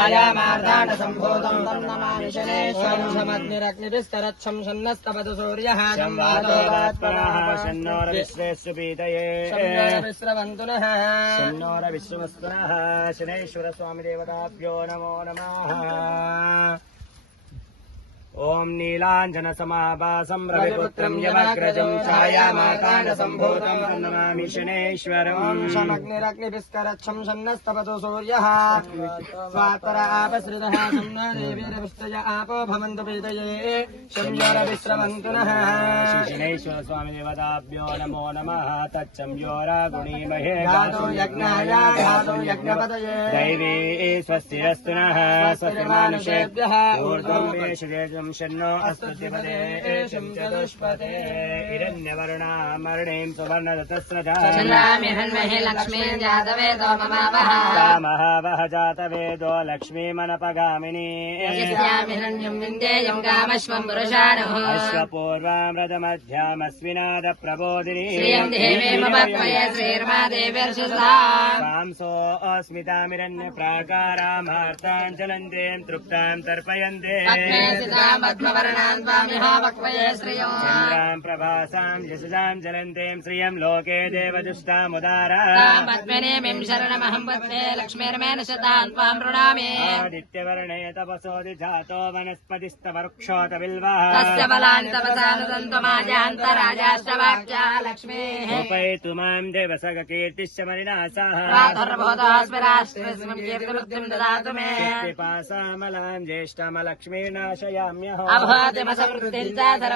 ఛాయామార్దాన సంభూతం తన్నమామి శనేశ్వరం సమగ్నిరగ్నిభిస్తరచ్చం షన్నస్తపదు సూర్యః షన్నోర విశ్వేశ్వ పీతయే విశ్రవంతునః షన్నోర విశ్వమస్తునః శనేశ్వర స్వామి దేవతాభ్యో నమో ओम नीलांजन रविपुत्रम् यमग्रजम् छायामाकानसम्भूतम् नमामि शनेश्वरम् शमग्निरग्निभिस्करच्छम् शन्नस्तपतु सूर्यः। स्वापर आपसृतः शम्न देवीरभिश्चय आपो भवन्तु पीतये शम्योरभिश्रवन्तु नः नमो नम। तच्छम्योरागुणीमहे गुणी यज्ञाय गातो यज्ञपतये दैवे स्वस्तिरस्तु नः। स्वस्तिमानुषेभ्यः స్వస్తిరస్తు నః స్వస్తిమానుషేభ్యः ఊర్ధ్వం వేషజేజం షన్నో అస్తు శివదే ఏషం చతుష్పదే హిరణ్యవర్ణామర్ణీం సువర్ణదతస్రజా చంద్రామి హన్మహి లక్ష్మీ జాతవేదో మమావహ రామः వः జాతవేదో లక్ష్మీమనపగామినీ యస్యామి హిరణ్యం విందేయం కామశ్వం పురుషాణః అశ్వపూర్వామృతమధ్యామస్వినాద पद्मवर्णान् त्वामिहावक्वये श्रियम् प्रभासाम् यशसाम् चलन्तीम् श्रियम् लोके देवजुष्टामुदारा पद्मिनीमिम् शरणमहम् वत्से लक्ष्मीर्मेन शतान् त्वाम् रुणामि आदित्यवर्णे तपसोदि जातो वनस्पतिस्तवृक्षोत बिल्वः तस्य बलानि तपसानुदन्तमाजान्तराजाश्रवाक्या लक्ष्मीः उपैतु माम् देवसगकीर्तिश्च मलिनासाः प्रातर्भोधास्मिराश्रयस्मिम् कीर्तिवृत्तिम् ददातु मे पासामलाम् ज्येष्ठामलक्ष्मीर्नाशयाम्य వనస్పతిస్తవృక్షోత బిల్వः తస్య బలాన్ తపసానుదంతమాజాంతరాజాష్టవాక్యా లక్ష్మీः ఉపైతు మాం దేవసగ కీర్తిశ్చ మరినాసాः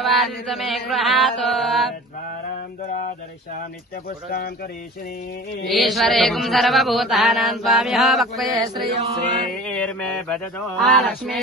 ప్రాతర్బోధాస్మిరాశ్రయస్మిం కీర్తివృత్తిం దదాతు మే